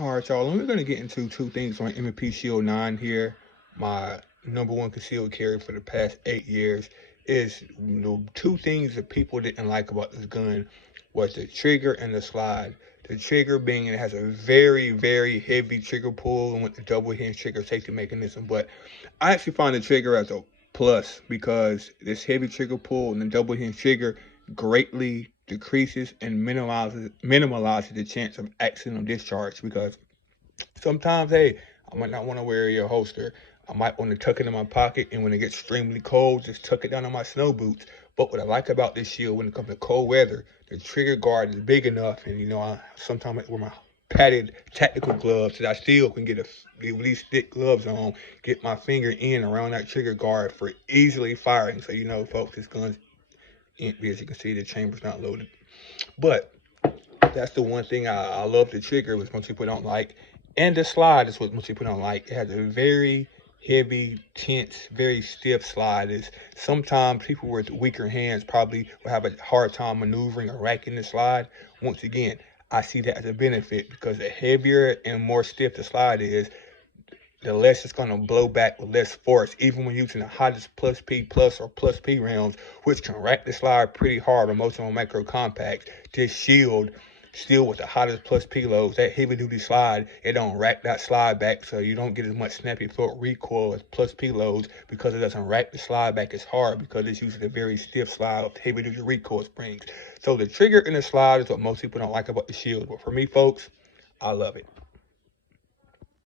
All right, y'all. We're going to get into two things on M&P Shield 9 here. My number one concealed carry for the past 8 years is the two things that people didn't like about this gun was the trigger and the slide. The trigger being it has a very, very heavy trigger pull and with the double hinge trigger safety mechanism. But I actually find the trigger as a plus because this heavy trigger pull and the double hinge trigger greatly decreases and minimalizes the chance of accidental discharge because sometimes, hey, I might not want to wear your holster. I might want to tuck it in my pocket, and when it gets extremely cold, just tuck it down on my snow boots. But what I like about this shield when it comes to cold weather, the trigger guard is big enough, and I sometimes wear my padded tactical gloves so that I still can get these thick gloves on, get my finger in around that trigger guard for easily firing. So folks, this gun's empty. As you can see, the chamber's not loaded. But that's the one thing I love the trigger, which most people don't like. And the slide is what most people don't like. It has a very heavy, tense, very stiff slide. Is sometimes people with weaker hands probably will have a hard time maneuvering or racking the slide. Once again, I see that as a benefit because the heavier and more stiff the slide is, the less it's going to blow back with less force, even when using the hottest plus P plus or plus P rounds, which can rack the slide pretty hard on most of my micro compacts. This shield, still with the hottest plus P loads, that heavy duty slide, it don't rack that slide back, so you don't get as much snappy foot recoil as plus P loads because it doesn't rack the slide back as hard because it's using a very stiff slide with heavy duty recoil springs. So the trigger and the slide is what most people don't like about the shield, but for me, folks, I love it.